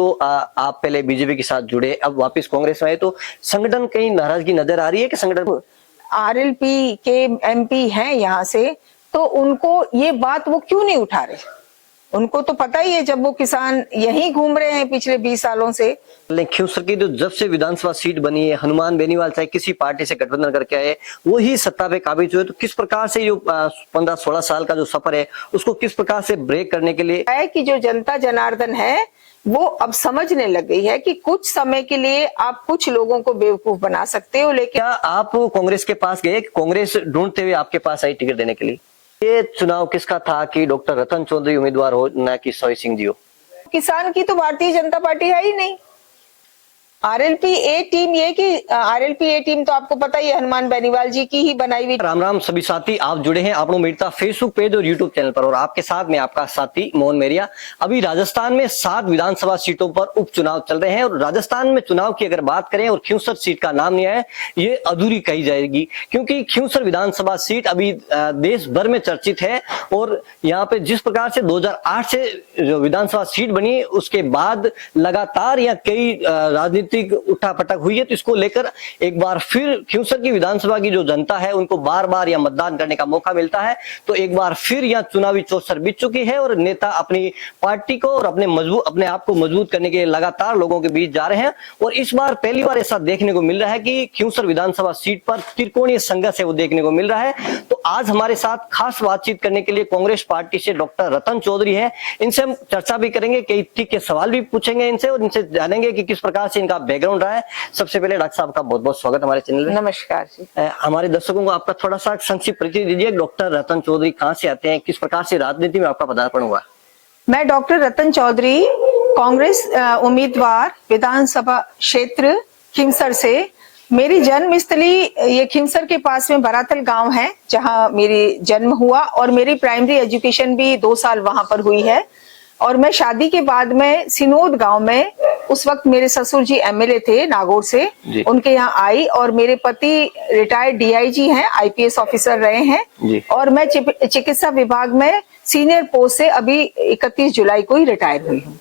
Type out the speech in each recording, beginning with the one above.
तो आप पहले बीजेपी के साथ जुड़े, अब वापस कांग्रेस में आए, तो संगठन कहीं नाराजगी नजर आ रही है कि संगठन आरएलपी के एमपी हैं यहाँ से, तो उनको ये बात वो क्यों नहीं उठा रहे? उनको तो पता ही है, जब वो किसान यहीं घूम रहे हैं पिछले 20 सालों से। खिंवसर की जो जब से विधानसभा सीट बनी है, हनुमान बेनीवाल चाहे किसी पार्टी से गठबंधन करके आए, वो ही सत्ता पे काबिज हुए, तो किस प्रकार से जो 15-16 साल का जो सफर है उसको किस प्रकार से ब्रेक करने के लिए है कि जो जनता जनार्दन है वो अब समझने लग गई है कि कुछ समय के लिए आप कुछ लोगों को बेवकूफ बना सकते हो, लेकिन क्या आप कांग्रेस के पास गए? कांग्रेस ढूंढते हुए आपके पास आई टिकट देने के लिए? ये चुनाव किसका था कि डॉक्टर रतन चौधरी उम्मीदवार हो, न कि सवाई सिंह जी हो? किसान की तो भारतीय जनता पार्टी है ही नहीं। आरएलपी ए टीम, ये कि आरएलपी ए टीम तो आपको पता ही है, हनुमान बेनीवाल जी की ही बनाई हुई। राम राम सभी साथी, आप जुड़े हैं आपनो मीरता फेसबुक पेज और यूट्यूब चैनल पर, और आपके साथ में आपका साथी मोहन मेरिया। अभी राजस्थान में 7 विधानसभा सीटों पर उपचुनाव चल रहे हैं, और राजस्थान में चुनाव की अगर बात करें और खिंवसर सीट का नाम नहीं आया, ये अधूरी कही जाएगी, क्योंकि खिंवसर विधानसभा सीट अभी देश भर में चर्चित है। और यहाँ पे जिस प्रकार से 2008 से जो विधानसभा सीट बनी, उसके बाद लगातार यहाँ कई राजनीतिक उठापटक हुई है, तो इसको लेकर एक बार फिर खिंवसर की विधानसभा की जो जनता है उनको बार बार यह मतदान करने का मौका मिलता है, तो एक बार फिर यह चुनावी चौसर बीत चुकी है, और नेता अपनी पार्टी को और अपने आप को मजबूत करने के लिए लगातार लोगों के बीच जा रहे हैं। और इस बार पहली बार ऐसा देखने को मिल रहा है कि खिंवसर विधानसभा सीट पर त्रिकोणीय संघर्ष है वो देखने को मिल रहा है। तो आज हमारे साथ खास बातचीत करने के लिए कांग्रेस पार्टी से डॉक्टर रतन चौधरी है। इनसे हम चर्चा भी करेंगे, कई ठीक के सवाल भी पूछेंगे इनसे, और इनसे जानेंगे कि किस प्रकार से इनका बैकग्राउंड रहा है। सबसे पहले डॉक्टर साहब का बहुत बहुत स्वागत हमारे चैनल में। नमस्कार जी। हमारे दर्शकों को आपका थोड़ा सा संक्षिप्त परिचय दीजिए। डॉक्टर रतन चौधरी कहाँ से आते हैं, किस प्रकार से राजनीति में आपका पदार्पण हुआ? मैं डॉक्टर रतन चौधरी, कांग्रेस उम्मीदवार, विधानसभा क्षेत्र खिंवसर से। मेरी जन्म स्थली ये खिंवसर के पास में बरातल गांव है, जहां मेरी जन्म हुआ, और मेरी प्राइमरी एजुकेशन भी 2 साल वहां पर हुई है। और मैं शादी के बाद में सिनोद गांव में, उस वक्त मेरे ससुर जी एमएलए थे नागौर से, उनके यहाँ आई, और मेरे पति रिटायर्ड डीआईजी हैं, आईपीएस ऑफिसर रहे हैं, और मैं चिकित्सा विभाग में सीनियर पोस्ट से अभी 31 जुलाई को ही रिटायर हुई हूँ।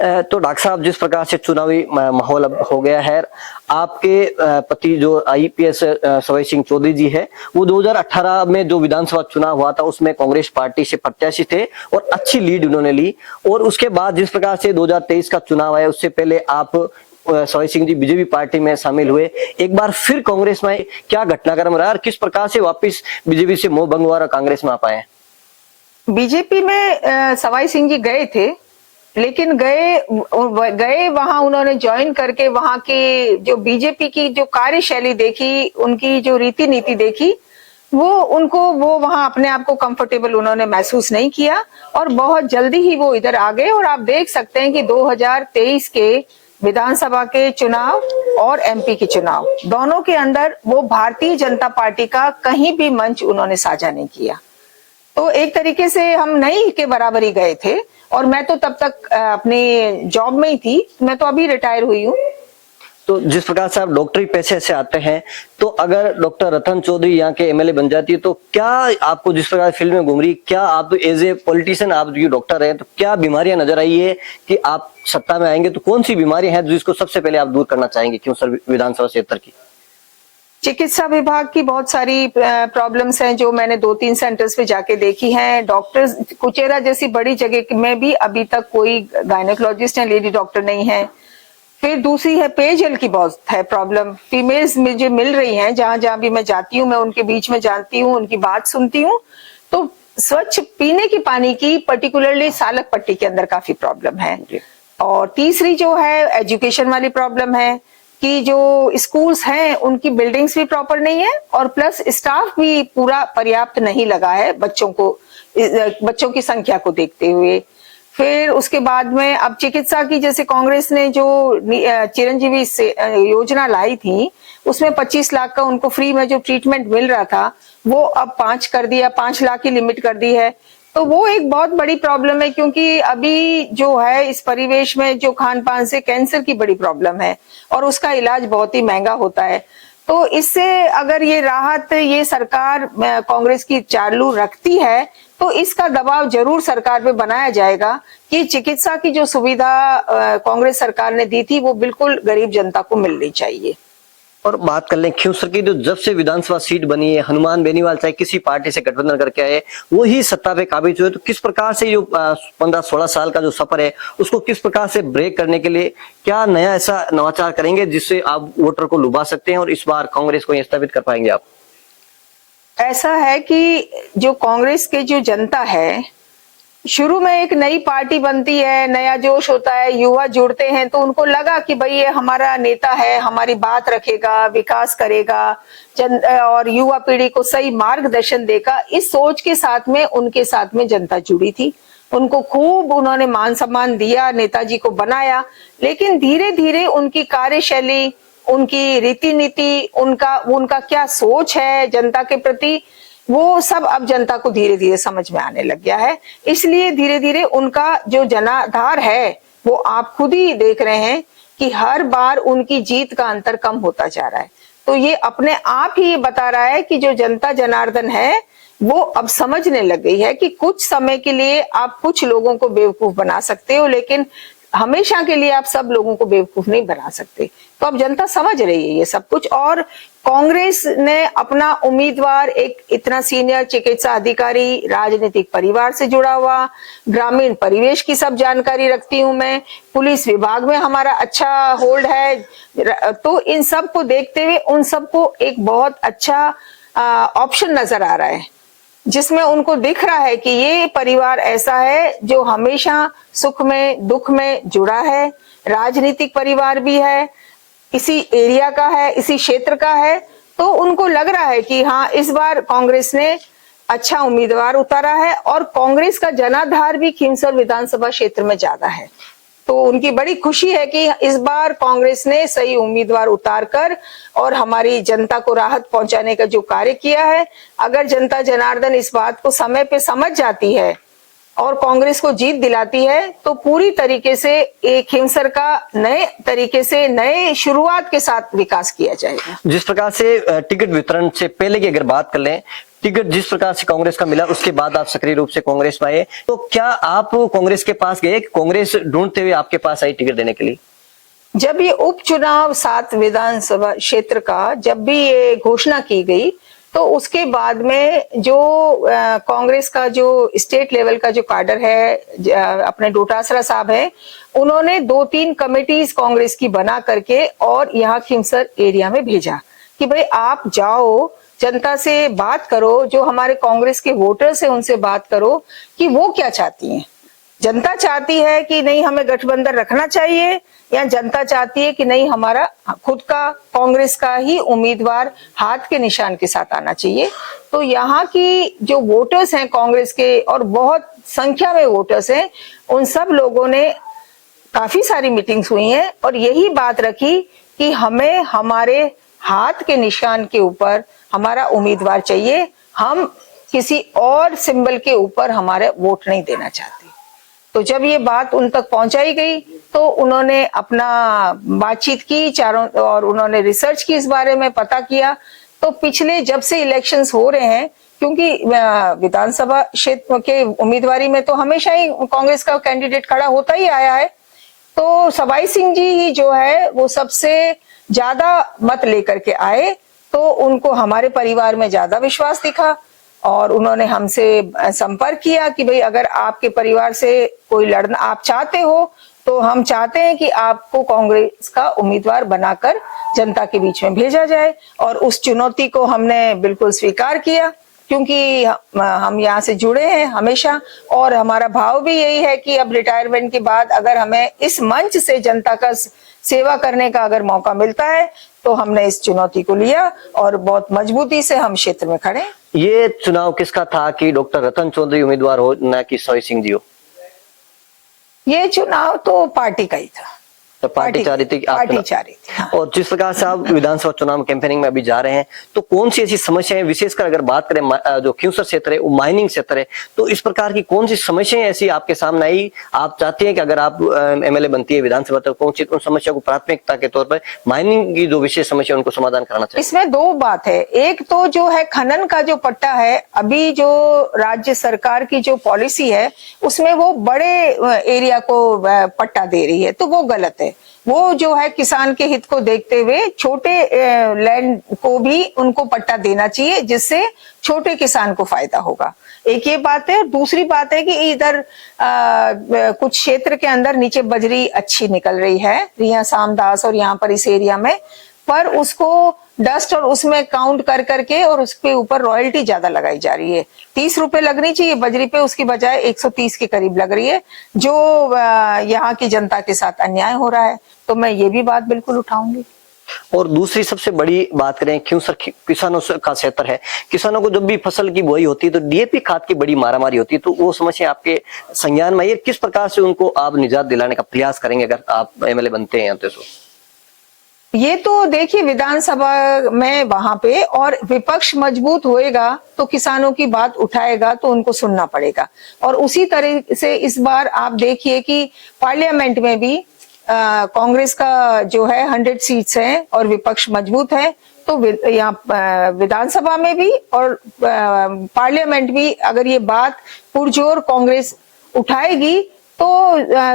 तो डॉक्टर साहब, जिस प्रकार से चुनावी माहौल अब हो गया है, आपके पति जो आईपीएस सवाई सिंह चौधरी जी है, वो 2018 में जो विधानसभा चुनाव हुआ था उसमें कांग्रेस पार्टी से प्रत्याशी थे और अच्छी लीड उन्होंने ली। और उसके बाद जिस प्रकार से 2023 का चुनाव आया, उससे पहले आप सवाई सिंह जी बीजेपी पार्टी में शामिल हुए, एक बार फिर कांग्रेस में क्या घटनाक्रम रहा और किस प्रकार से वापिस बीजेपी से मोह भंग हुआ और कांग्रेस में आ पाए? बीजेपी में सवाई सिंह जी गए थे, लेकिन गए वहां उन्होंने ज्वाइन करके वहां की जो बीजेपी की जो कार्यशैली देखी, उनकी जो रीति नीति देखी, वो वहां अपने आप को कंफर्टेबल उन्होंने महसूस नहीं किया, और बहुत जल्दी ही वो इधर आ गए। और आप देख सकते हैं कि 2023 के विधानसभा के चुनाव और एमपी के चुनाव दोनों के अंदर वो भारतीय जनता पार्टी का कहीं भी मंच उन्होंने साझा नहीं किया। तो एक तरीके से हम नहीं के बराबर ही गए थे, और मैं तो तब तक अपने जॉब में ही थी, मैं तो अभी रिटायर हुई हूँ। तो जिस प्रकार से आप डॉक्टरी पेशे से आते हैं, तो अगर डॉक्टर रतन चौधरी यहाँ के एमएलए बन जाती है, तो क्या आपको जिस प्रकार फील्ड में घूम रही, क्या आप एज ए पॉलिटिशियन, आप जो डॉक्टर हैं, तो क्या बीमारियां नजर आई है कि आप सत्ता में आएंगे, तो कौन सी बीमारियां हैं जिसको सबसे पहले आप दूर करना चाहेंगे क्यों सर विधानसभा क्षेत्र की? चिकित्सा विभाग की बहुत सारी प्रॉब्लम्स हैं जो मैंने 2-3 सेंटर्स पे जाके देखी हैं। डॉक्टर्स, कुचेरा जैसी बड़ी जगह में भी अभी तक कोई गायनेकोलॉजिस्ट या लेडी डॉक्टर नहीं है। फिर दूसरी है पेयजल की बहुत है प्रॉब्लम। फीमेल्स मुझे मिल रही हैं, जहां जहां भी मैं जाती हूँ, मैं उनके बीच में जाती हूँ, उनकी बात सुनती हूँ, तो स्वच्छ पीने की पानी की पर्टिकुलरली सालक पट्टी के अंदर काफी प्रॉब्लम है। और तीसरी जो है एजुकेशन वाली प्रॉब्लम है कि जो स्कूल्स हैं उनकी बिल्डिंग्स भी प्रॉपर नहीं है, और प्लस स्टाफ भी पूरा पर्याप्त नहीं लगा है बच्चों की संख्या को देखते हुए। फिर उसके बाद में अब चिकित्सा की, जैसे कांग्रेस ने जो चिरंजीवी योजना लाई थी, उसमें 25 लाख का उनको फ्री में जो ट्रीटमेंट मिल रहा था, वो अब 5 लाख की लिमिट कर दी है। तो वो एक बहुत बड़ी प्रॉब्लम है, क्योंकि अभी जो है इस परिवेश में जो खान पान से कैंसर की बड़ी प्रॉब्लम है, और उसका इलाज बहुत ही महंगा होता है। तो इससे अगर ये राहत ये सरकार कांग्रेस की चालू रखती है तो इसका दबाव जरूर सरकार पे बनाया जाएगा कि चिकित्सा की जो सुविधा कांग्रेस सरकार ने दी थी वो बिल्कुल गरीब जनता को मिलनी चाहिए। और बात कर लें खिंवसर की, जो जब से विधानसभा सीट बनी है, हनुमान बेनीवाल चाहे किसी पार्टी से गठबंधन करके आए वो ही सत्ता पे काबिज हुए, तो किस प्रकार से जो 15-16 साल का जो सफर है उसको किस प्रकार से ब्रेक करने के लिए क्या नया ऐसा नवाचार करेंगे जिससे आप वोटर को लुभा सकते हैं और इस बार कांग्रेस को स्थापित कर पाएंगे आप? ऐसा है कि जो कांग्रेस के जो जनता है, शुरू में एक नई पार्टी बनती है, नया जोश होता है, युवा जुड़ते हैं तो उनको लगा कि भाई ये हमारा नेता है, हमारी बात रखेगा, विकास करेगा, और युवा पीढ़ी को सही मार्गदर्शन देगा। इस सोच के साथ में उनके साथ में जनता जुड़ी थी, उनको खूब उन्होंने मान सम्मान दिया, नेताजी को बनाया। लेकिन धीरे धीरे उनकी कार्यशैली, उनकी रीति नीति, उनका क्या सोच है जनता के प्रति, वो सब अब जनता को धीरे धीरे समझ में आने लग गया है। इसलिए धीरे धीरे उनका जो जनाधार है वो आप खुद ही देख रहे हैं कि हर बार उनकी जीत का अंतर कम होता जा रहा है। तो ये अपने आप ही बता रहा है कि जो जनता जनार्दन है वो अब समझने लग गई है कि कुछ समय के लिए आप कुछ लोगों को बेवकूफ बना सकते हो, लेकिन हमेशा के लिए आप सब लोगों को बेवकूफ नहीं बना सकते। तो अब जनता समझ रही है ये सब कुछ, और कांग्रेस ने अपना उम्मीदवार एक इतना सीनियर चिकित्सा अधिकारी, राजनीतिक परिवार से जुड़ा हुआ, ग्रामीण परिवेश की सब जानकारी रखती हूं मैं, पुलिस विभाग में हमारा अच्छा होल्ड है, तो इन सब को देखते हुए उन सबको एक बहुत अच्छा ऑप्शन नजर आ रहा है जिसमें उनको दिख रहा है कि ये परिवार ऐसा है जो हमेशा सुख में दुख में जुड़ा है, राजनीतिक परिवार भी है, इसी एरिया का है, इसी क्षेत्र का है। तो उनको लग रहा है कि हाँ, इस बार कांग्रेस ने अच्छा उम्मीदवार उतारा है, और कांग्रेस का जनाधार भी खिंवसर विधानसभा क्षेत्र में ज्यादा है। तो उनकी बड़ी खुशी है कि इस बार कांग्रेस ने सही उम्मीदवार उतारकर और हमारी जनता को राहत पहुंचाने का जो कार्य किया है, अगर जनता जनार्दन इस बात को समय पे समझ जाती है और कांग्रेस को जीत दिलाती है तो पूरी तरीके से एक खिंवसर का नए तरीके से नए शुरुआत के साथ विकास किया जाएगा। जिस प्रकार से टिकट वितरण से पहले की अगर बात कर लें, टिकट जिस प्रकार से कांग्रेस का मिला उसके बाद आप सक्रिय रूप से कांग्रेस में आए, तो क्या आप कांग्रेस के पास गए, कांग्रेस ढूंढते हुए आपके पास आई टिकट देने के लिए? जब ये उपचुनाव 7 विधानसभा क्षेत्र का जब भी ये घोषणा की गई तो उसके बाद में जो कांग्रेस का जो स्टेट लेवल का जो काडर है, अपने डोटासरा साहब है, उन्होंने 2-3 कमेटीज कांग्रेस की बना करके और यहाँ खिंवसर एरिया में भेजा कि भाई आप जाओ, जनता से बात करो, जो हमारे कांग्रेस के वोटर्स हैं उनसे बात करो कि वो क्या चाहती हैं। जनता चाहती है कि नहीं हमें गठबंधन रखना चाहिए, या जनता चाहती है कि नहीं हमारा खुद का कांग्रेस का ही उम्मीदवार हाथ के निशान के साथ आना चाहिए। तो यहाँ की जो वोटर्स हैं कांग्रेस के, और बहुत संख्या में वोटर्स हैं, उन सब लोगों ने काफी सारी मीटिंग्स हुई हैं और यही बात रखी कि हमें हमारे हाथ के निशान के ऊपर हमारा उम्मीदवार चाहिए, हम किसी और सिंबल के ऊपर हमारे वोट नहीं देना चाहते। तो जब ये बात उन तक पहुंचाई गई तो उन्होंने अपना बातचीत की चारों, और उन्होंने रिसर्च की, इस बारे में पता किया। तो पिछले जब से इलेक्शंस हो रहे हैं, क्योंकि विधानसभा क्षेत्र के उम्मीदवारी में तो हमेशा ही कांग्रेस का कैंडिडेट खड़ा होता ही आया है, तो सवाई सिंह जी ही जो है वो सबसे ज्यादा मत लेकर के आए, तो उनको हमारे परिवार में ज्यादा विश्वास दिखा और उन्होंने हमसे संपर्क किया कि भाई अगर आपके परिवार से कोई लड़ना आप चाहते हो तो हम चाहते हैं कि आपको कांग्रेस का उम्मीदवार बनाकर जनता के बीच में भेजा जाए। और उस चुनौती को हमने बिल्कुल स्वीकार किया, क्योंकि हम यहाँ से जुड़े हैं हमेशा, और हमारा भाव भी यही है कि अब रिटायरमेंट के बाद अगर हमें इस मंच से जनता का सेवा करने का अगर मौका मिलता है तो हमने इस चुनौती को लिया और बहुत मजबूती से हम क्षेत्र में खड़े। ये चुनाव किसका था कि डॉक्टर रतन चौधरी उम्मीदवार हो, न कि सवाई सिंह जी हो? ये चुनाव तो पार्टी का ही था। तो पार्टी चाह रही थी कि आप पार्टी चाह रही थी, हाँ। और जिस प्रकार से आप विधानसभा चुनाव कैंपेनिंग में अभी जा रहे हैं, तो कौन सी ऐसी समस्याएं, विशेषकर अगर बात करें जो क्यूसर क्षेत्र है, वो माइनिंग क्षेत्र है, तो इस प्रकार की कौन सी समस्याएं ऐसी आपके सामने आई, आप चाहते हैं कि अगर आप एमएलए बनती है विधानसभा तक पहुंची तो उन समस्या को प्राथमिकता के तौर पर माइनिंग की जो विशेष समस्या उनको समाधान कराना चाहिए? इसमें दो बात है। एक तो जो है खनन का जो पट्टा है, अभी जो राज्य सरकार की जो पॉलिसी है उसमें वो बड़े एरिया को पट्टा दे रही है, तो वो गलत है। वो जो है किसान के हित को देखते हुए छोटे लैंड को भी उनको पट्टा देना चाहिए, जिससे छोटे किसान को फायदा होगा। एक ये बात है। और दूसरी बात है कि इधर कुछ क्षेत्र के अंदर नीचे बजरी अच्छी निकल रही है, रिया सामदास और यहाँ पर इस एरिया में, पर उसको डस्ट और उसमें काउंट कर करके और उसके ऊपर रॉयल्टी ज्यादा लगाई जा रही है। 30 रुपए लगनी चाहिए बजरी पे, उसकी बजाय 130 के करीब लग रही है, जो यहाँ की जनता के साथ अन्याय हो रहा है। तो मैं ये भी बात बिल्कुल उठाऊंगी। और दूसरी सबसे बड़ी बात करें, क्यों सर किसानों का क्षेत्र है, किसानों को जब भी फसल की बुआई होती है तो डीएपी खाद की बड़ी मारामारी होती है, तो वो समस्या आपके संज्ञान में आई है? किस प्रकार से उनको आप निजात दिलाने का प्रयास करेंगे अगर आप एमएलए बनते हैं? तो ये तो देखिए विधानसभा में वहां पे और विपक्ष मजबूत होएगा तो किसानों की बात उठाएगा तो उनको सुनना पड़ेगा। और उसी तरह से इस बार आप देखिए कि पार्लियामेंट में भी कांग्रेस का जो है 100 सीट्स हैं और विपक्ष मजबूत है, तो यहाँ विधानसभा में भी और पार्लियामेंट भी अगर ये बात पुरजोर कांग्रेस उठाएगी तो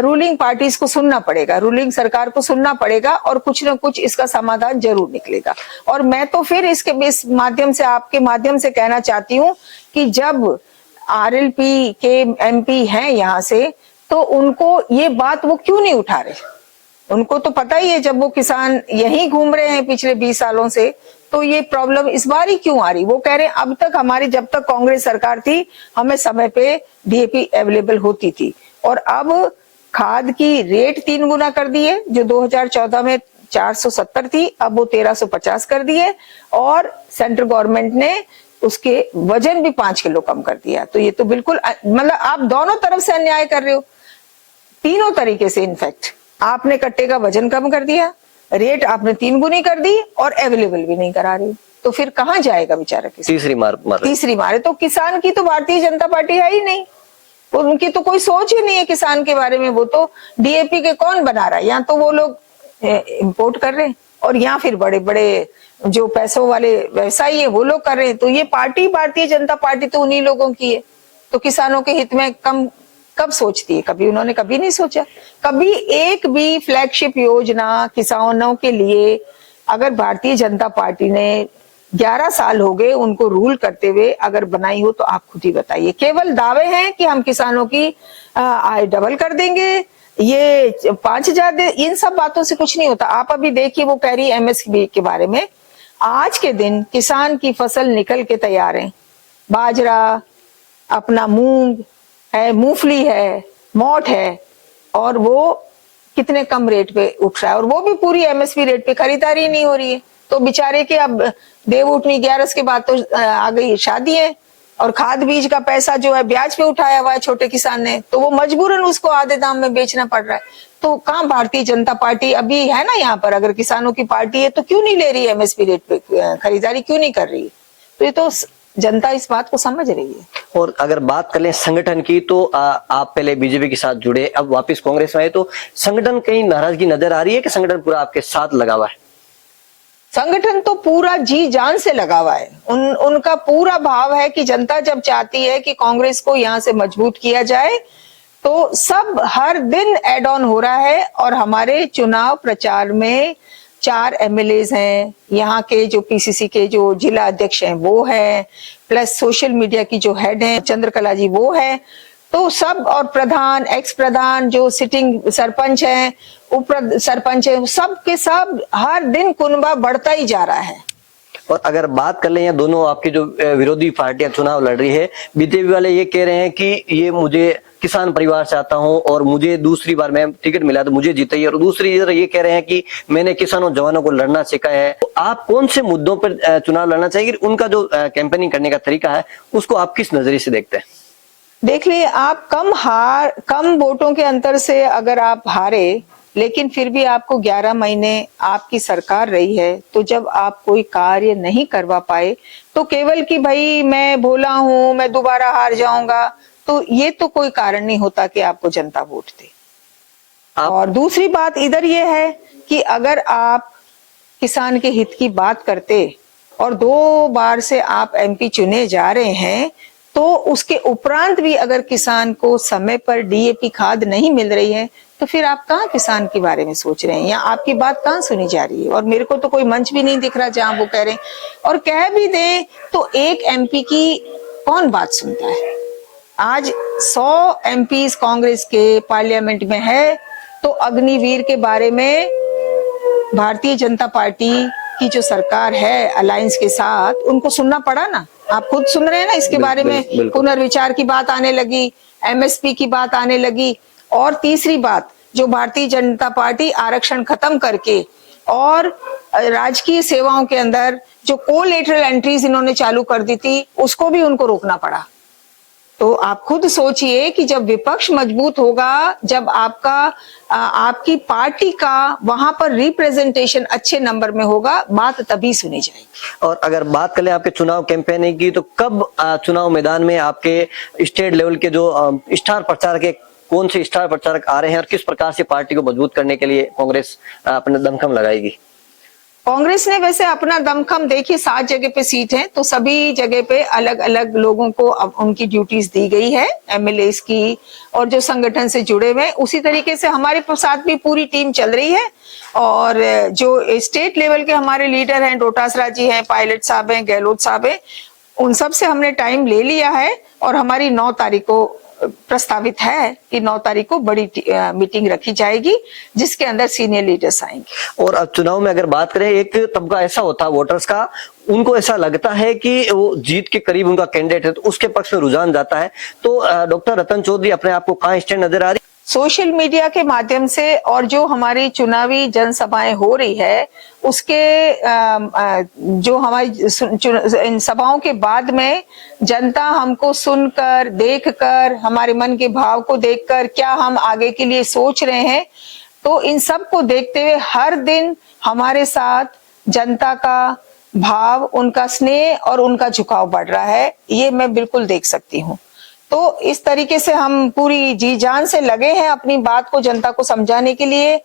रूलिंग पार्टीज को सुनना पड़ेगा, रूलिंग सरकार को सुनना पड़ेगा और कुछ ना कुछ इसका समाधान जरूर निकलेगा। और मैं तो फिर इस माध्यम से, आपके माध्यम से कहना चाहती हूँ कि जब आरएलपी के एमपी हैं यहाँ से, तो उनको ये बात वो क्यों नहीं उठा रहे? उनको तो पता ही है, जब वो किसान यहीं घूम रहे हैं पिछले 20 सालों से, तो ये प्रॉब्लम इस बार ही क्यों आ रही? वो कह रहे हैं अब तक हमारी, जब तक कांग्रेस सरकार थी, हमें समय पे डीएपी अवेलेबल होती थी, और अब खाद की रेट 3 गुना कर दी है। जो 2014 में 470 थी, अब वो 1350 कर दी है, और सेंट्रल गवर्नमेंट ने उसके वजन भी 5 किलो कम कर दिया। तो ये तो बिल्कुल मतलब आप दोनों तरफ से अन्याय कर रहे हो, तीनों तरीके से। इनफैक्ट आपने कट्टे का वजन कम कर दिया, रेट आपने 3 गुनी कर दी, और अवेलेबल भी नहीं करा रही, तो फिर कहाँ जाएगा बेचारा किसान? तीसरी मार है। तो किसान की तो भारतीय जनता पार्टी है ही नहीं, उनकी तो कोई सोच ही नहीं है किसान के बारे में। वो तो डीएपी के कौन बना रहा है? यहाँ तो वो लोग इंपोर्ट कर रहे हैं, और यहाँ फिर बड़े बड़े जो पैसों वाले व्यवसायी है वो लोग कर रहे हैं। तो ये पार्टी, भारतीय जनता पार्टी तो उन्हीं लोगों की है, तो किसानों के हित में कब सोचती है? कभी उन्होंने कभी नहीं सोचा। कभी एक भी फ्लैगशिप योजना किसानों के लिए अगर भारतीय जनता पार्टी ने 11 साल हो गए उनको रूल करते हुए अगर बनाई हो, तो आप खुद ही बताइए। केवल दावे हैं कि हम किसानों की आय डबल कर देंगे, ये 5000 दे, इन सब बातों से कुछ नहीं होता। आप अभी देखिए, वो कह रही है एमएसपी के बारे में। आज के दिन किसान की फसल निकल के तैयार है, बाजरा, अपना मूंग है, मूंगफली है, मोठ है, और वो कितने कम रेट पे उठ रहा है, और वो भी पूरी एमएसपी रेट पे खरीदारी नहीं हो रही है। तो बेचारे के अब देव उठनी 11 के बाद तो आ गई शादी है, और खाद बीज का पैसा जो है ब्याज पे उठाया हुआ है छोटे किसान ने, तो वो मजबूरन उसको आधे दाम में बेचना पड़ रहा है। तो कहाँ भारतीय जनता पार्टी अभी है ना यहाँ पर? अगर किसानों की पार्टी है तो क्यों नहीं ले रही है एमएसपी रेट पे खरीदारी, क्यों नहीं कर रही है? तो ये तो जनता इस बात को समझ रही है। और अगर बात कर लें संगठन की, तो आप पहले बीजेपी के साथ जुड़े, अब वापस कांग्रेस में आए, तो संगठन कहीं नाराजगी नजर आ रही है कि संगठन पूरा आपके साथ लगा हुआ है? संगठन तो पूरा जी जान से लगा हुआ है। उनका पूरा भाव है कि जनता जब चाहती है कि कांग्रेस को यहाँ से मजबूत किया जाए, तो सब हर दिन एड ऑन हो रहा है। और हमारे चुनाव प्रचार में 4 एमएलए हैं, यहाँ के जो पीसीसी के जो जिला अध्यक्ष हैं वो है, प्लस सोशल मीडिया की जो हेड है चंद्रकला जी वो है, तो सब, और प्रधान, एक्स प्रधान, जो सिटिंग सरपंच हैं, उप सरपंच है, सब के सब हर दिन कुनबा बढ़ता ही जा रहा है। और अगर बात कर लें, दोनों आपकी जो विरोधी पार्टियां चुनाव लड़ रही है, बीजेपी वाले ये कह रहे हैं कि ये मुझे किसान परिवार से आता हूं और मुझे दूसरी बार में टिकट मिला तो मुझे जीताइए, और दूसरी इधर ये कह रहे हैं कि मैंने किसानों जवानों को लड़ना सिखाया है। तो आप कौन से मुद्दों पर चुनाव लड़ना चाहिए? उनका जो कैंपेनिंग करने का तरीका है उसको आप किस नजरिए से देखते हैं? देख लिए, आप कम वोटों के अंतर से अगर आप हारे लेकिन फिर भी आपको 11 महीने आपकी सरकार रही है, तो जब आप कोई कार्य नहीं करवा पाए तो केवल कि भाई मैं भोला हूं, मैं दोबारा हार जाऊंगा, तो ये तो कोई कारण नहीं होता कि आपको जनता वोट दे। और दूसरी बात इधर ये है कि अगर आप किसान के हित की बात करते और 2 बार से आप एमपी चुने जा रहे हैं, तो उसके उपरांत भी अगर किसान को समय पर डीएपी खाद नहीं मिल रही है, तो फिर आप कहाँ किसान के बारे में सोच रहे हैं, या आपकी बात कहाँ सुनी जा रही है? और मेरे को तो कोई मंच भी नहीं दिख रहा जहां वो कह रहे हैं, और कह भी दे तो एक एमपी की कौन बात सुनता है? आज 100 एमपीज कांग्रेस के पार्लियामेंट में है, तो अग्निवीर के बारे में भारतीय जनता पार्टी की जो सरकार है अलायंस के साथ, उनको सुनना पड़ा ना। आप खुद सुन रहे हैं ना, इसके बारे में पुनर्विचार की बात आने लगी, एमएसपी की बात आने लगी। और तीसरी बात, जो भारतीय जनता पार्टी आरक्षण खत्म करके और राजकीय सेवाओं के अंदर जो कोलेटरल एंट्रीज इन्होंने चालू कर दी थी, उसको भी उनको रोकना पड़ा। तो आप खुद सोचिए कि जब विपक्ष मजबूत होगा, जब आपकी पार्टी का वहां पर रिप्रेजेंटेशन अच्छे नंबर में होगा, बात तभी सुनी जाएगी। और अगर बात करें आपके चुनाव कैंपेनिंग की, तो कब चुनाव मैदान में आपके स्टेट लेवल के जो स्टार प्रचारक, कौन से स्टार प्रचारक आ रहे हैं और किस प्रकार से पार्टी को मजबूत करने के लिए कांग्रेस अपना दमखम लगाएगी? कांग्रेस ने वैसे अपना दमखम, देखिए 7 जगह पे सीट है, तो सभी जगह पे अलग अलग लोगों को अब उनकी ड्यूटीज दी गई है, एमएलएस की, और जो संगठन से जुड़े हुए हैं। उसी तरीके से हमारे साथ भी पूरी टीम चल रही है। और जो स्टेट लेवल के हमारे लीडर हैं, डोटासरा जी हैं, पायलट साहब हैं, गहलोत साहब हैं, उन सब से हमने टाइम ले लिया है। और हमारी 9 तारीख को प्रस्तावित है कि 9 तारीख को बड़ी मीटिंग रखी जाएगी, जिसके अंदर सीनियर लीडर्स आएंगे। और अब चुनाव में अगर बात करें, एक तबका ऐसा होता है वोटर्स का, उनको ऐसा लगता है कि वो जीत के करीब उनका कैंडिडेट है, तो उसके पक्ष में रुझान जाता है। तो डॉक्टर रतन चौधरी अपने आप को कहाँ स्टैंड नजर आ रही? सोशल मीडिया के माध्यम से और जो हमारी चुनावी जनसभाएं हो रही है, उसके जो हमारी इन सभाओं के बाद में जनता हमको सुनकर, देखकर, हमारे मन के भाव को देखकर, क्या हम आगे के लिए सोच रहे हैं, तो इन सब को देखते हुए हर दिन हमारे साथ जनता का भाव, उनका स्नेह और उनका झुकाव बढ़ रहा है, ये मैं बिल्कुल देख सकती हूँ। तो इस तरीके से हम पूरी जी जान से लगे हैं अपनी बात को जनता को समझाने के लिए,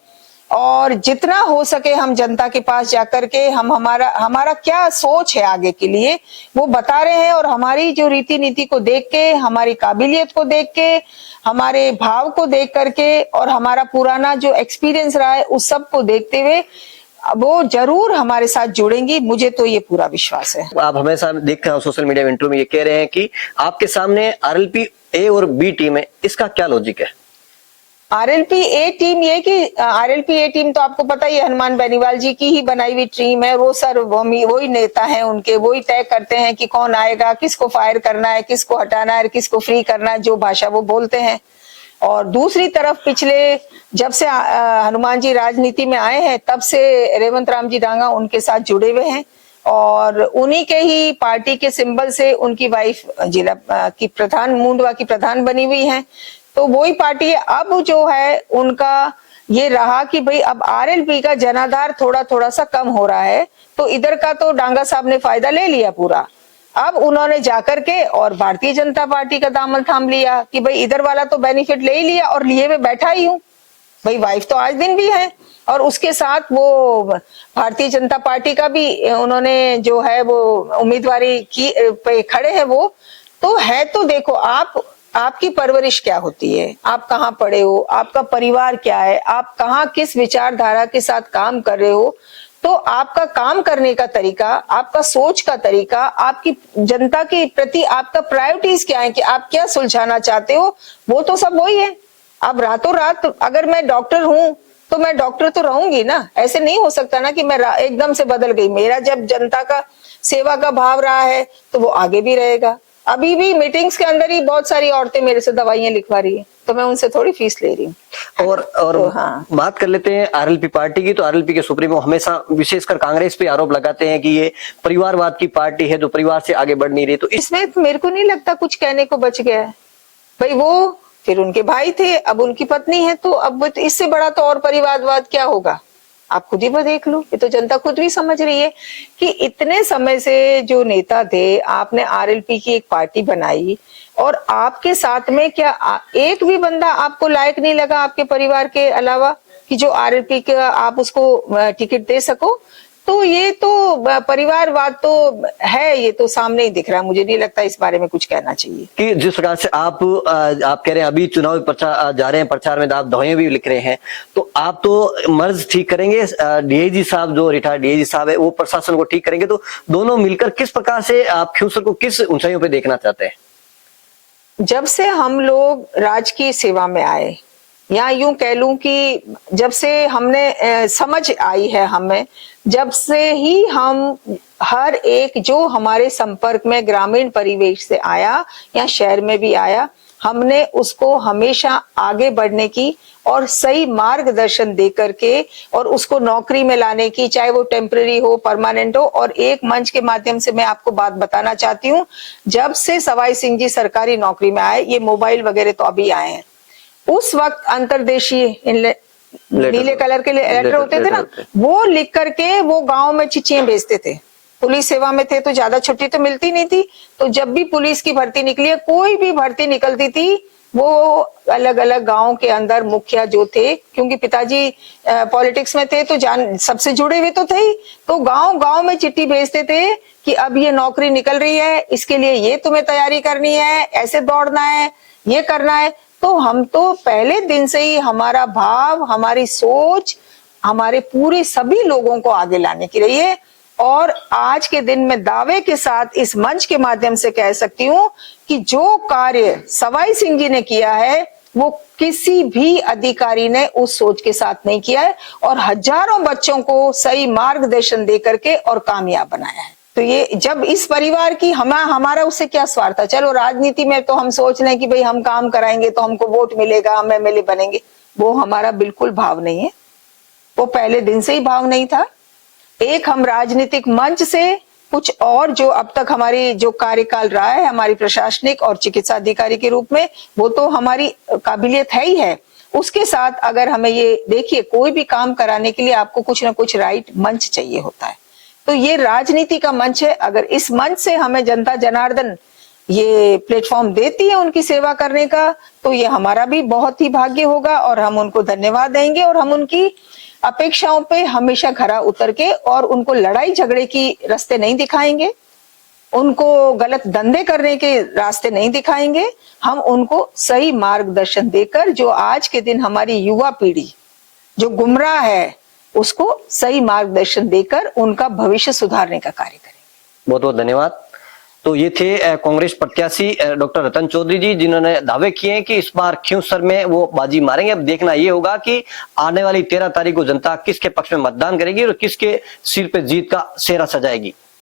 और जितना हो सके हम जनता के पास जाकर के हम हमारा क्या सोच है आगे के लिए वो बता रहे हैं। और हमारी जो रीति नीति को देख के, हमारी काबिलियत को देख के, हमारे भाव को देख करके, और हमारा पुराना जो एक्सपीरियंस रहा है उस सब को देखते हुए वो जरूर हमारे साथ जुड़ेंगी, मुझे तो ये पूरा विश्वास है। आप हमेशा देखते हैं सोशल मीडिया इंटरव्यू में ये कह रहे हैं कि आपके सामने आरएलपी ए और बी टीम है, इसका क्या लॉजिक है? आरएलपी ए टीम, ये कि आरएलपी ए टीम तो आपको पता ही है, हनुमान बेनीवाल जी की ही बनाई हुई टीम है। वो सर वही नेता हैं उनके, वही तय करते हैं कि कौन आएगा, किसको फायर करना है, किसको हटाना है, किसको फ्री करना है, जो भाषा वो बोलते हैं। और दूसरी तरफ पिछले जब से हनुमान जी राजनीति में आए हैं, तब से रेवंत राम जी डांगा उनके साथ जुड़े हुए हैं, और उन्हीं के ही पार्टी के सिंबल से उनकी वाइफ जिला की प्रधान, मुंडवा की प्रधान बनी हुई है। तो वही पार्टी है। अब जो है उनका ये रहा कि भाई अब आरएलपी का जनाधार थोड़ा थोड़ा सा कम हो रहा है, तो इधर का तो डांगा साहब ने फायदा ले लिया पूरा। अब उन्होंने जाकर के और भारतीय जनता पार्टी का दामन थाम लिया कि भाई इधर वाला तो बेनिफिट ले ही लिया, और लिए मैं बैठा ही हूँ, भाई वाइफ तो आज दिन भी है, और उसके साथ वो भारतीय जनता पार्टी का भी उन्होंने जो है वो उम्मीदवारी की पे खड़े हैं वो। तो है, तो देखो आपकी परवरिश क्या होती है, आप कहाँ पढ़े हो, आपका परिवार क्या है, आप कहाँ किस विचारधारा के साथ काम कर रहे हो, तो आपका काम करने का तरीका, आपका सोच का तरीका, आपकी जनता के प्रति आपका प्रायोरिटीज क्या है कि आप क्या सुलझाना चाहते हो, वो तो सब वही है। अब रातों रात अगर मैं डॉक्टर हूं तो मैं डॉक्टर तो रहूंगी ना, ऐसे नहीं हो सकता ना कि मैं एकदम से बदल गई। मेरा जब जनता का सेवा का भाव रहा है तो वो आगे भी रहेगा। अभी भी मीटिंग्स के अंदर ही बहुत सारी औरतें मेरे से दवाइयां लिखवा रही है, तो मैं उनसे थोड़ी फीस ले रही हूँ। और तो हाँ, बात कर लेते हैं आरएलपी पार्टी की। तो आरएलपी के सुप्रीमो हमेशा विशेषकर कांग्रेस पे आरोप लगाते हैं कि ये परिवारवाद की पार्टी है जो परिवार से आगे बढ़ नहीं रही। तो इसमें तो मेरे को नहीं लगता कुछ कहने को बच गया है। भाई वो फिर उनके भाई थे, अब उनकी पत्नी है, तो अब इससे बड़ा तो और परिवारवाद क्या होगा? आप खुद ही देख लो, ये तो जनता खुद भी समझ रही है कि इतने समय से जो नेता थे, आपने आरएलपी की एक पार्टी बनाई और आपके साथ में क्या एक भी बंदा आपको लायक नहीं लगा आपके परिवार के अलावा कि जो आरएलपी का आप उसको टिकट दे सको? तो ये तो परिवारवाद तो है, ये तो सामने ही दिख रहा है। मुझे नहीं लगता इस बारे में कुछ कहना चाहिए। कि जिस प्रकार से आप कह रहे हैं अभी चुनावी प्रचार जा रहे हैं, प्रचार में आप दवाएं भी लिख रहे हैं, तो आप तो मर्ज ठीक करेंगे, डीआईजी साहब जो रिटायर्ड डीआईजी साहब है वो प्रशासन को ठीक करेंगे, तो दोनों मिलकर किस प्रकार से आप ख्यूसर को किस ऊंचाइयों पे देखना चाहते हैं? जब से हम लोग राजकीय सेवा में आए, या यूं कह लूं कि जब से हमने समझ आई है हमें, जब से ही हम हर एक जो हमारे संपर्क में ग्रामीण परिवेश से आया या शहर में भी आया, हमने उसको हमेशा आगे बढ़ने की और सही मार्गदर्शन दे करके और उसको नौकरी में लाने की, चाहे वो टेम्पररी हो परमानेंट हो। और एक मंच के माध्यम से मैं आपको बात बताना चाहती हूँ, जब से सवाई सिंह जी सरकारी नौकरी में आए, ये मोबाइल वगैरह तो अभी आए हैं, उस वक्त अंतर्देशीय नीले कलर के लेटर होते थे ना, वो लिख करके वो गांव में चिट्ठियां भेजते थे। पुलिस सेवा में थे तो ज्यादा छुट्टी तो मिलती नहीं थी, तो जब भी पुलिस की भर्ती निकली है, कोई भी भर्ती निकलती थी, वो अलग अलग गांव के अंदर मुखिया जो थे, क्योंकि पिताजी पॉलिटिक्स में थे तो जान सबसे जुड़े हुए तो थे ही, तो गांव गांव में चिट्ठी भेजते थे कि अब ये नौकरी निकल रही है, इसके लिए ये तुम्हें तैयारी करनी है, ऐसे दौड़ना है, ये करना है। तो हम तो पहले दिन से ही हमारा भाव, हमारी सोच, हमारे पूरे सभी लोगों को आगे लाने की रही है। और आज के दिन में दावे के साथ इस मंच के माध्यम से कह सकती हूँ कि जो कार्य सवाई सिंह जी ने किया है, वो किसी भी अधिकारी ने उस सोच के साथ नहीं किया है, और हजारों बच्चों को सही मार्गदर्शन दे करके और कामयाब बनाया है। तो ये जब इस परिवार की हमारा उससे क्या स्वार्थ है? चलो राजनीति में तो हम सोच रहे हैं कि भाई हम काम कराएंगे तो हमको वोट मिलेगा, हम एमएलए बनेंगे, वो हमारा बिल्कुल भाव नहीं है, वो पहले दिन से ही भाव नहीं था। एक हम राजनीतिक मंच से कुछ और जो अब तक हमारी जो कार्यकाल रहा है हमारी प्रशासनिक और चिकित्सा अधिकारी के रूप में, वो तो हमारी काबिलियत है ही है। उसके साथ अगर हमें ये देखिए, कोई भी काम कराने के लिए आपको कुछ ना कुछ राइट मंच चाहिए होता है, तो ये राजनीति का मंच है। अगर इस मंच से हमें जनता जनार्दन ये प्लेटफॉर्म देती है उनकी सेवा करने का, तो ये हमारा भी बहुत ही भाग्य होगा और हम उनको धन्यवाद देंगे, और हम उनकी अपेक्षाओं पे हमेशा खरा उतर के और उनको लड़ाई झगड़े की रास्ते नहीं दिखाएंगे, उनको गलत धंधे करने के रास्ते नहीं दिखाएंगे। हम उनको सही मार्गदर्शन देकर, जो आज के दिन हमारी युवा पीढ़ी जो गुमराह है, उसको सही मार्गदर्शन देकर उनका भविष्य सुधारने का कार्य करेंगे। बहुत बहुत धन्यवाद। तो ये थे कांग्रेस प्रत्याशी डॉक्टर रतन चौधरी जी, जिन्होंने दावे किए हैं कि इस बार ख्यूसर में वो बाजी मारेंगे। अब देखना ये होगा कि आने वाली 13 तारीख को जनता किसके पक्ष में मतदान करेगी और किसके सिर पे जीत का सेहरा सजाएगी।